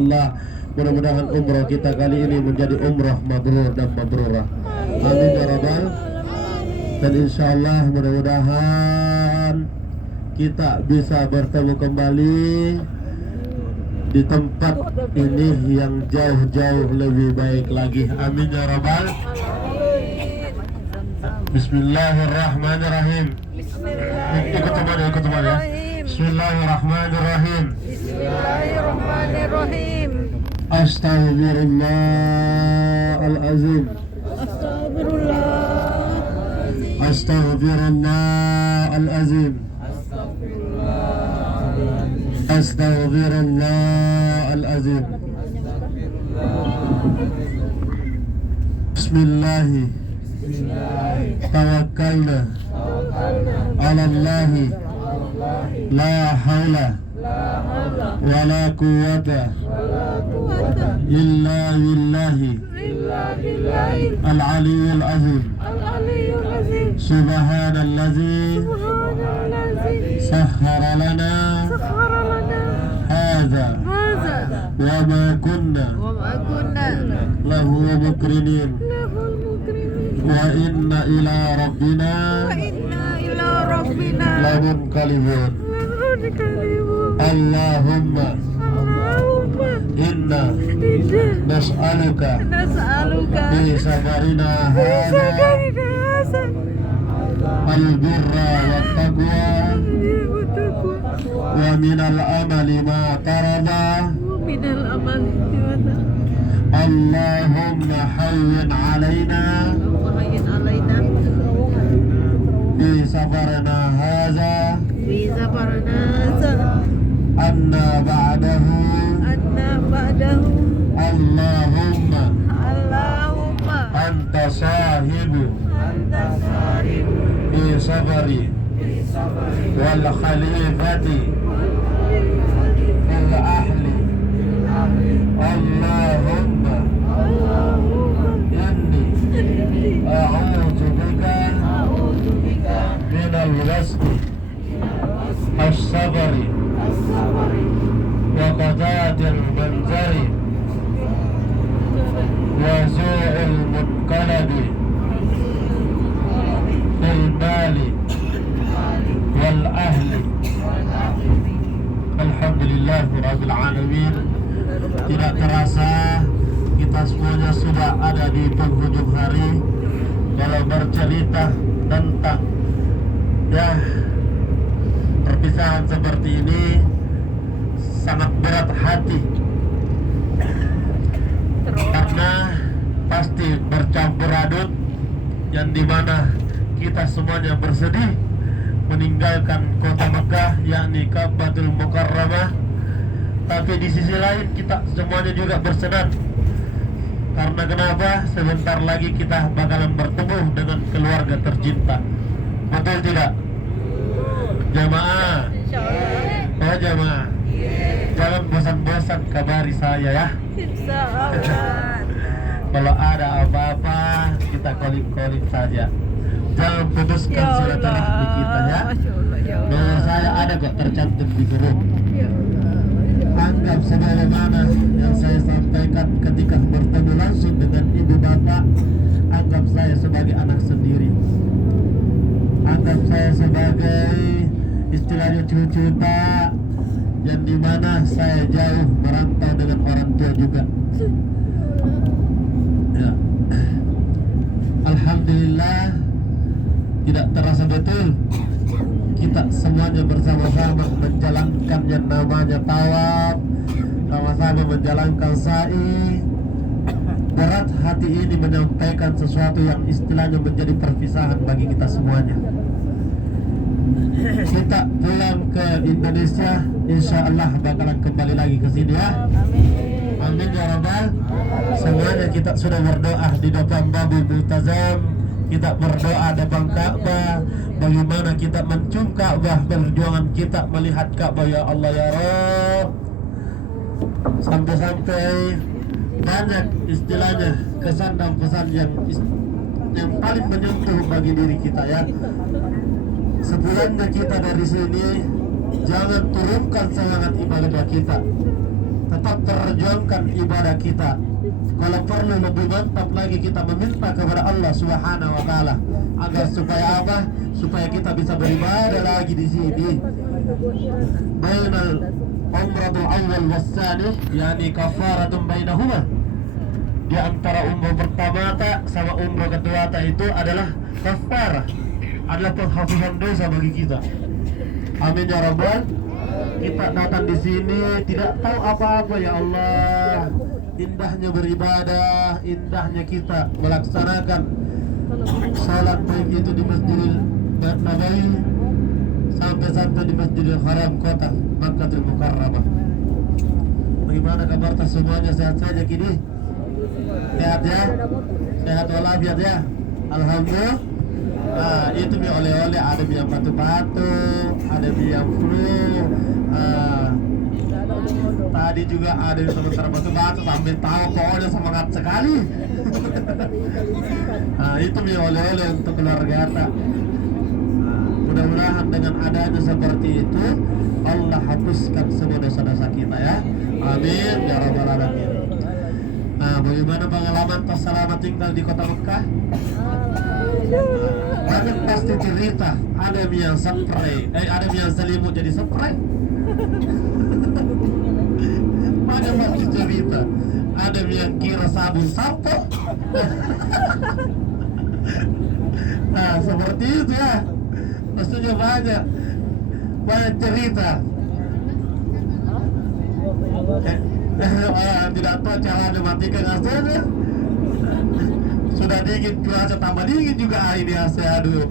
Allah. Mudah-mudahan umrah kita kali ini menjadi umrah mabrur dan mabrurah. Amin ya rabbal. Dan insya Allah mudah-mudahan kita bisa bertemu kembali di tempat ini yang jauh-jauh lebih baik lagi. Amin ya rabbal. Bismillahirrahmanirrahim. Ikut teman ya. Bismillahirrahmanirrahim. Bismillahirrahmanirrahim. Astaghfirullahalazim. Astaghfirullahalazim. Astaghfirullahalazim. Bismillahi tawakkalna ala Allahi la hawla wa la quwwata illa billahi al-aliyyil azim. Subhanallazi sahhara lana hadza wa ma kunna lahu muqrinin wa inna ila rabbina lamunqalibun. Allahumma inna nas'aluka bi safarina hadza al-birra wat taqwa wa minal amali ma tarada. Allahumma hawwin alaina bi safarina hadza anna ba'dahu. Allahumma anta sahibu bi safari wal khalifati fil ahli. Allahumma inni a'udzu bika minal wasfi as-sabri wa qadatil manzari wa su'il munqalabi fil mali wal ahli. Alhamdulillah rabbil alamin. Tidak terasa kita semuanya sudah ada di penghujung hari. Kalau bercerita tentang perpisahan seperti ini sangat berat hati, karena pasti bercampur aduk, yang dimana kita semuanya bersedih meninggalkan kota Mekah, yakni Ka'batul Mukarramah. Tapi di sisi lain kita semuanya juga bersenang, karena kenapa? Sebentar lagi kita bakalan bertemu dengan keluarga tercinta. Betul tidak? Jamaah. Oh jamaah. Jangan bosan-bosan kabari saya ya. Kalau ada apa-apa kita kolip-kolip saja. Jangan putuskan silaturahmi kita ya. Nomor saya ada kok tercantum di grup. Anggap sebagaimana yang saya sampaikan ketika bertemu langsung dengan ibu bapak. Anggap saya sebagai anak sendiri. Anggap saya sebagai istilahnya cucu pak, yang dimana saya jauh merantau dengan orang tua juga ya. Alhamdulillah, tidak terasa betul kita semuanya bersama-sama menjalankan yang namanya tawaf, sama-sama menjalankan sa'i. Berat hati ini menyampaikan sesuatu yang istilahnya menjadi perpisahan bagi kita semuanya. Kita pulang ke Indonesia, insya Allah bakalan kembali lagi ke sini ya. Amin ya rabbal. Semuanya kita sudah berdoa di depan Babul Multazam. Kita berdoa depan Ka'bah. Bagaimana kita mencium Ka'bah, perjuangan kita melihat Ka'bah ya Allah ya Rabb. Sampai-sampai banyak istilahnya kesan dan pesan yang paling menyentuh bagi diri kita ya. Sepulangnya kita dari sini, jangan turunkan semangat ibadah kita. tetap terjangkan ibadah kita. Kalau perlu lebih mantap lagi kita meminta kepada Allah Subhanahu wa taala agar supaya apa? Supaya kita bisa beribadah lagi di sini. Bainal umratul awal was tsani, yani kafaratun bainahuma. Di antara umrah pertama sama umrah kedua itu adalah kafarah, adalah penghapusan dosa bagi kita. Amin ya rabbal. Kita datang di sini tidak tahu apa-apa ya Allah. Indahnya beribadah, indahnya kita melaksanakan salat baik itu di Masjidil Nabawi sampai di Masjidil Haram kota Makkahul Mukarramah. Bagaimana kabar semuanya, sehat saja kini? Sehat ya? Sehat walafiat ya? Alhamdulillah. Nah, itu mi oleh-oleh, ada yang batu-batu, ada yang flu. Tadi juga ada yang sebentar batu-batu sampai tahu, pokoknya semangat sekali. Nah, itu mi oleh-oleh untuk keluarga kita. Mudah-mudahan dengan adanya seperti itu Allah hapuskan semua dosa-dosa kita ya. Amin ya rabbal alamin. Nah, bagaimana pengalaman pas selama tinggal di kota Mekah? Banyak pasti cerita. Ada yang spray, ada yang selimut jadi spray. Banyak pasti cerita. Ada yang kira sabun sampo. Nah, seperti itu ya. Maksudnya banyak cerita. Tidak tahu cara mematikan AC-nya. Sudah dingin, cuaca tambah dingin juga ini AC. Aduh,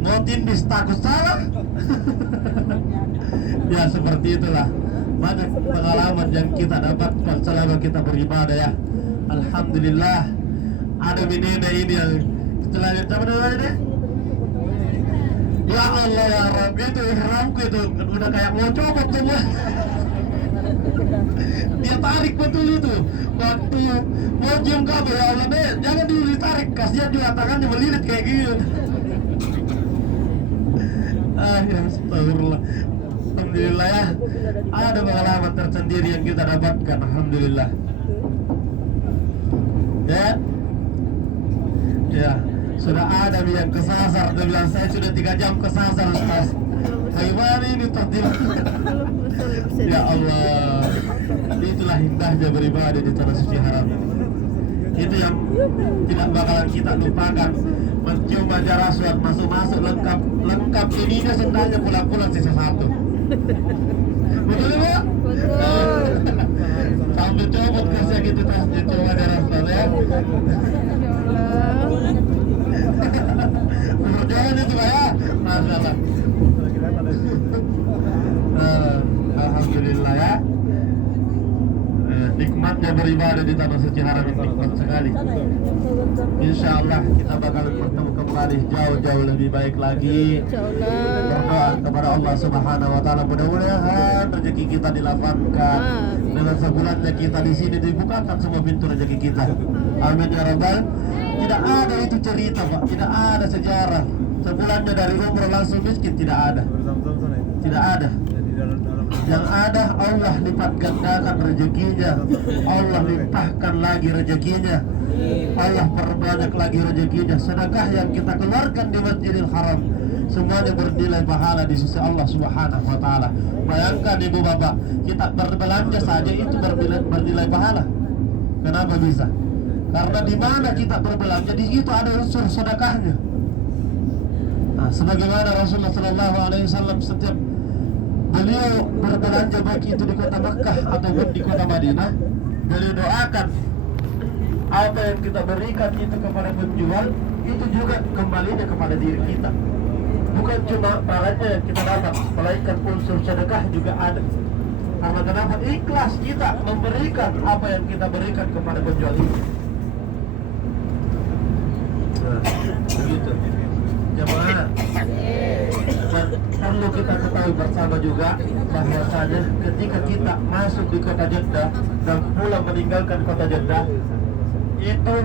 mau tindis takut salah. Ya seperti itulah. Banyak pengalaman yang kita dapatkan selama kita beribadah ya. Alhamdulillah. Ada mineda ini yang setelah apa namanya deh? Ya Allah ya Rabbi, itu ihramku itu udah kayak mau copot semua. Dia tarik betul itu. Waktu mau cium kabel, ya Allah deh, jangan dulu ditarik, kasihan juga tangannya melilit kayak gitu. Ya astagfirullah. Alhamdulillah ya. Ada pengalaman tersendiri yang kita dapatkan, alhamdulillah. Ya, sudah ada yang kesasar. Dia bilang saya sudah 3 jam kesasar Ustaz. Bagaimana ini tertidur? Ya Allah, itulah indahnya beribadah di tanah suci haram. Itu yang tidak bakalan kita lupakan. Mencium ajar aswad, masuk lengkap ininya, sendalnya pulang sisa satu. Betul ya? Sampai copot kerja gitu tasnya, coba ajar aswad ya. Berjalan itu ya, masalah. Alhamdulillah ya. Nikmatnya beribadah di tanah suci haram ini nikmat sekali. Insya Allah kita bakal bertemu kembali jauh lebih baik lagi. Berdoa kepada Allah Subhanahu wa taala, mudah-mudahan rezeki kita dilapangkan. Dengan sebulannya kita di sini dibukakan semua pintu rezeki kita. Amin ya rabbal. Tidak ada itu cerita Pak, tidak ada sejarah. Sebulannya dari umroh langsung miskin, tidak ada. Tidak ada. Yang ada Allah lipat gandakan rezekinya, Allah limpahkan lagi rezekinya, Allah perbanyak lagi rezekinya. Sedekah yang kita keluarkan di Masjidil Haram semuanya bernilai pahala di sisi Allah Subhanahu wa taala. Bayangkan ibu bapak, kita berbelanja saja itu bernilai pahala. Kenapa bisa? Karena di mana kita berbelanja di situ ada unsur sedekahnya. Nah, sebagaimana Rasulullah Shallallahu Alaihi Wasallam setiap beliau berbelanja baik itu di kota Mekah ataupun di kota Madinah, beliau doakan apa yang kita berikan itu kepada penjual itu juga kembalinya kepada diri kita. Bukan cuma pahalanya yang kita dapat, melainkan unsur sedekah juga ada. Karena kenapa? Ikhlas kita memberikan apa yang kita berikan kepada penjual itu. Nah, begitu. Jemaah. Dan perlu kita ketahui bersama juga bahwasanya ketika kita masuk di kota Jeddah dan pulang meninggalkan kota Jeddah, itu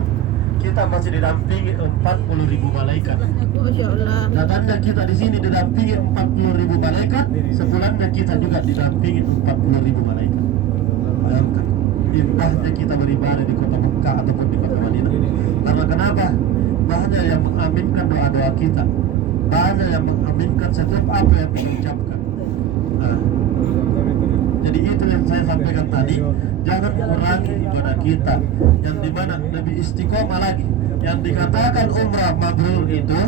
kita masih didampingi 40.000 malaikat. Masya Allah. Datangnya kita di sini didampingi 40.000 malaikat, sepulangnya kita juga didampingi 40.000 malaikat. Bayangkan, indahnya kita beribadah di kota Mekah ataupun di kota Madinah. Karena kenapa? Banyak yang mengaminkan doa-doa kita, banyak yang mengaminkan setiap apa yang kita ucapkan. Nah, jadi itu yang saya sampaikan tadi. Jangan kurangi ibadah kita, yang dimana Nabi istiqomah lagi. Yang dikatakan umrah mabrur itu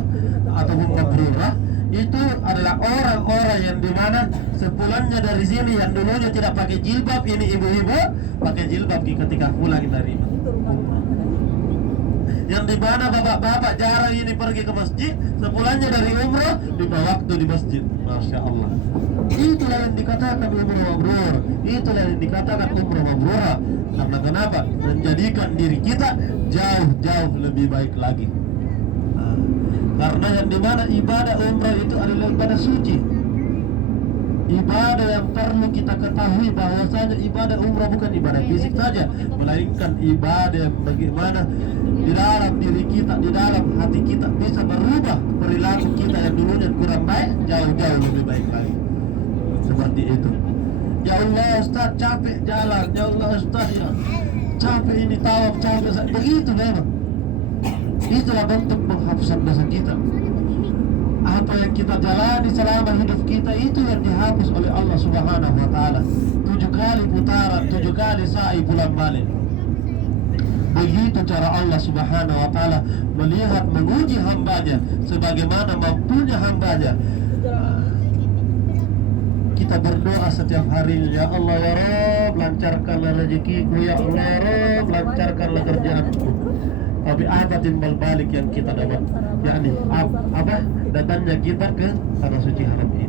ataupun mabrurah itu adalah orang-orang yang dimana sepulangnya dari sini, yang dulunya tidak pakai jilbab, ini ibu-ibu pakai jilbab ketika pulang dari umrah. Yang dimana bapak-bapak jarang ini pergi ke masjid, sepulangnya dari umrah lima waktu di masjid. Masya Allah. Itulah yang dikatakan umrah mabrur, itulah yang dikatakan umrah mabrurah. Karena kenapa? Menjadikan diri kita jauh-jauh lebih baik lagi. Nah, karena yang dimana ibadah umrah itu adalah ibadah suci, ibadah yang perlu kita ketahui bahwasanya ibadah umrah bukan ibadah fisik saja, melainkan ibadah yang bagaimana di dalam diri kita, di dalam hati kita bisa merubah perilaku kita yang dulunya kurang baik jauh-jauh lebih baik lagi. Seperti itu. Ya Allah Ustaz, capek jalan. Ya Allah Ustaz, ya capek ini tawaf, capek. Begitu memang. Itulah bentuk penghapuskan dosa kita. Apa yang kita jalani selama hidup kita itu yang dihapus oleh Allah Subhanahu wa Ta'ala. 7 kali putaran, 7 kali sa'i pulang balik. Begitu cara Allah Subhanahu wa Ta'ala melihat, menguji hambanya sebagaimana mampunya hambanya. Kita berdoa setiap hari, ya Allah ya Rabb, lancarkanlah rezekiku, ya Allah ya Rabb, lancarkanlah kerjaanku. Tapi apa timbal balik yang kita dapat, yakni apa datangnya kita ke tanah suci haram ini.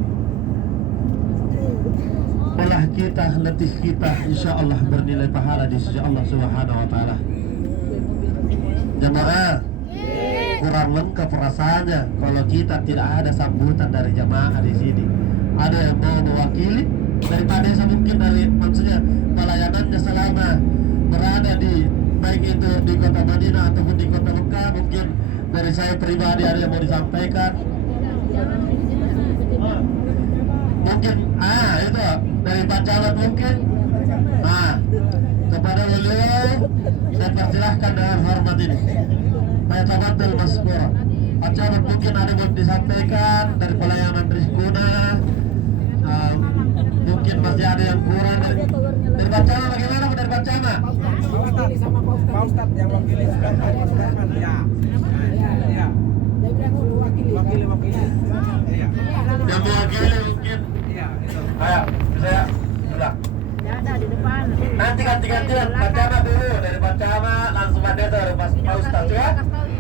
Belah kita, letih kita, insya Allah bernilai pahala di sisi Allah Subhanahu wa Ta'ala. Jamaah, kurang lengkap rasanya kalau kita tidak ada sambutan dari jamaah di sini. Ada yang mau mewakili daripada mungkin dari, maksudnya pelayanannya selama berada di baik itu di kota Madinah ataupun di kota Mekah, mungkin dari saya pribadi ada yang mau disampaikan. Mungkin itu dari Pak Camat mungkin. Kepada beliau saya persilahkan dengan hormat ini. Pak Camat Maskura. Pak Camat mungkin ada yang mau disampaikan dari pelayanan Rizkuna. Mungkin masih ada yang kurang dari Pak Camat. Bagaimana dari Pak Camat? Pak Ustadz yang wakili sekarang ya. Iya. Wakili. Iya. Yang mewakili mungkin. Iya, itu. Ayo, saya sudah. Ya ada di depan. Nanti ganti-gantian Pak Camat dulu, dari Pak Camat langsung Pak Desa, dari Pak Ustadz ya.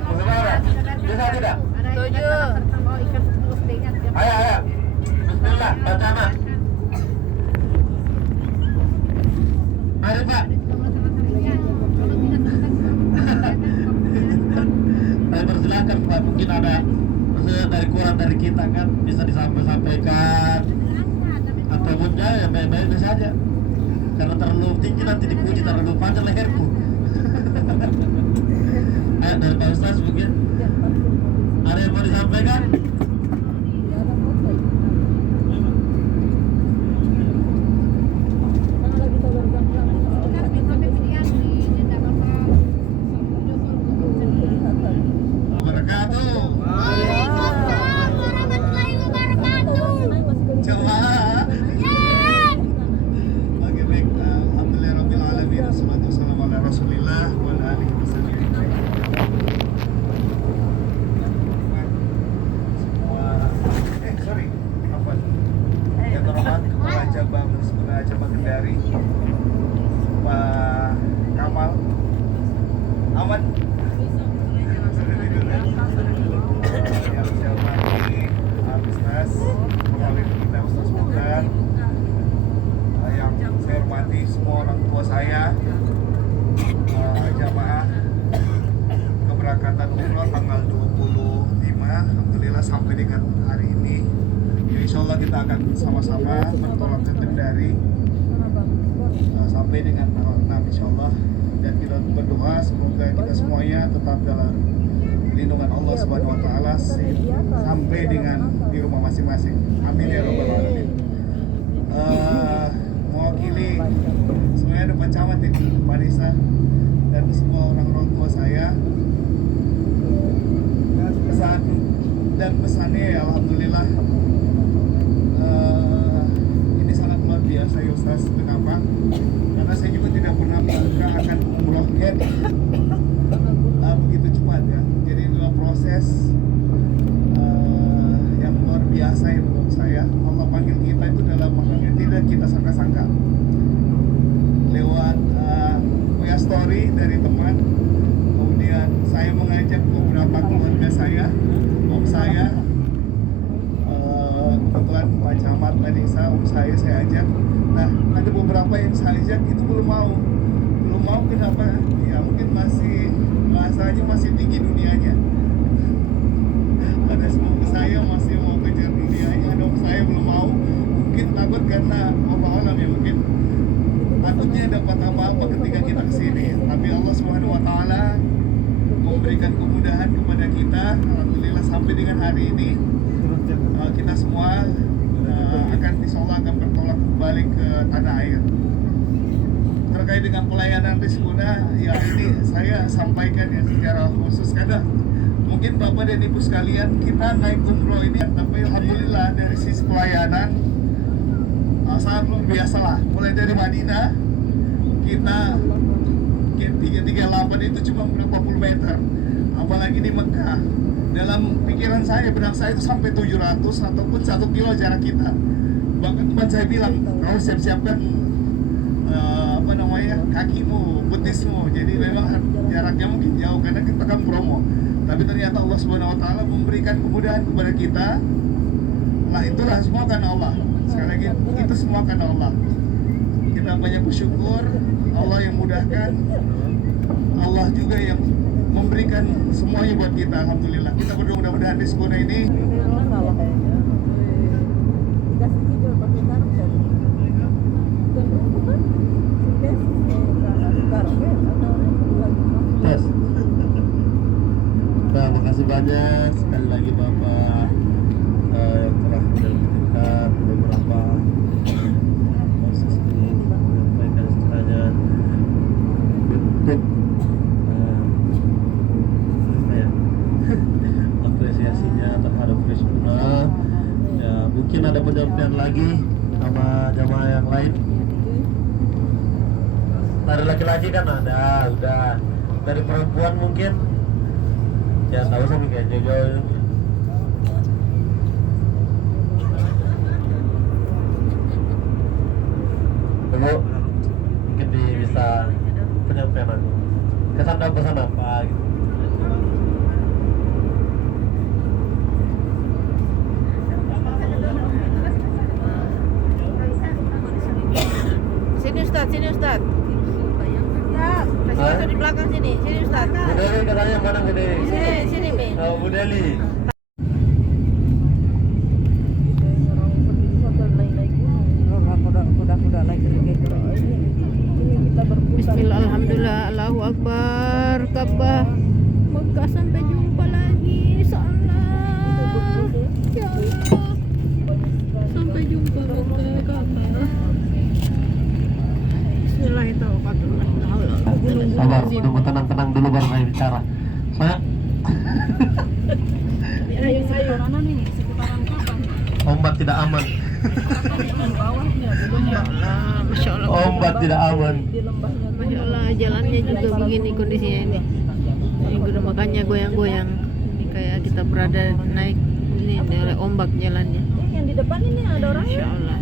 Bagaimana? Bisa tidak? Setuju. Ayo. Bismillah, Pak Camat. Mari Pak. Saya persilakan Pak, mungkin ada maksudnya dari kurang dari kita kan bisa disampaikan ataupun ya baik-baik saja, karena terlalu tinggi nanti dipuji terlalu panjang leherku. Ayo dari Pak Ustaz mungkin ada yang mau disampaikan? Sampai dengan hari ini, insya Allah kita akan sama-sama bertolak ke Kendari sampai dengan tanggal 6 insya Allah. Dan kita berdoa semoga kita semuanya tetap dalam lindungan Allah Subhanahu wa taala sampai dengan di rumah masing-masing. Amin ya rabbal alamin. Mewakili semuanya ada Pak Camat ini, Pak Nisa, dan semua orang tua saya. Pesannya ya alhamdulillah ini sangat luar biasa ya Ustaz. Kenapa? Karena saya juga tidak pernah menyangka akan umrohnya begitu cepat ya. Jadi adalah proses yang luar biasa ya menurut saya. Allah panggil kita itu dalam makna yang tidak kita sangka-sangka. Lewat WA story dari teman, kemudian saya mengajak beberapa keluarga saya, om saya, kebetulan Pak Camat, Pak Nisa, om saya ajak. Nah, ada beberapa yang saya ajak itu belum mau kenapa? Ya mungkin masih bahasanya masih tinggi dunianya. Ada sepupu saya masih mau kejar dunianya, ada om saya belum mau. Mungkin takut karena Allah alam ya, mungkin takutnya dapat apa-apa ketika kita kesini. Tapi Allah Subhanahu wa taala memberikan kemudahan kepada kita. Alhamdulillah sampai dengan hari ini kita semua akan insyaallah akan bertolak kembali ke tanah air. Terkait dengan pelayanan Rizkuna, ya ini saya sampaikan ya secara khusus karena mungkin Bapak dan Ibu sekalian kita naik umroh ini, tapi alhamdulillah dari sisi pelayanan sangat luar biasa lah. Mulai dari Madinah kita 338 itu cuma berapa puluh meter, apalagi di Mekah. Dalam pikiran saya, benak saya itu sampai 700 ataupun 1 kilo jarak kita. Bahkan teman saya bilang, kau siap-siapkan kakimu, betismu. Jadi memang jaraknya mungkin jauh karena kita kan promo. Tapi ternyata Allah Subhanahu wa taala memberikan kemudahan kepada kita. Nah, itulah semua karena Allah. Sekali lagi, itu semua karena Allah. Kita banyak bersyukur, Allah yang mudahkan, Allah juga yang memberikan semuanya buat kita. Alhamdulillah. Kita berdoa mudah-mudahan Rizkuna ini makasih banyak sekali lagi Bapak yang telah menyampaikan beberapa proses ini, menyampaikan istilahnya bentuk apresiasinya terhadap Rizkuna. Ya mungkin ada penyampaian lagi sama jamaah yang lain. Dari laki-laki kan ada, udah. Dari perempuan mungkin ya tahu sih kayak jauh-jauh. Ibu mungkin bisa penyampaian aku kesan dan pesan apa gitu. Sini Ustaz. Ya, masih di belakang sini Ustaz. Bu Deli katanya mana Bu Deli? Sini Mi. Oh Bu Deli. Bismillah, alhamdulillah, Allahu Akbar, Ka'bah Mekah, sampai jumpa lagi insyaallah. Ya Allah, sampai jumpa Mekah, Ka'bah. Bismillahirrahmanirrahim. Sabar, tunggu tenang dulu baru saya bicara. Saya Ayo mana nih sekitaran kapan? ombak tidak aman. Masya Allah. Ombak tidak aman. Masya Allah, jalannya juga begini kondisinya ini. Ini udah makanya goyang-goyang. Ini kayak kita berada naik ini oleh ombak jalannya. Yang di depan ini ada orangnya. Masya Allah.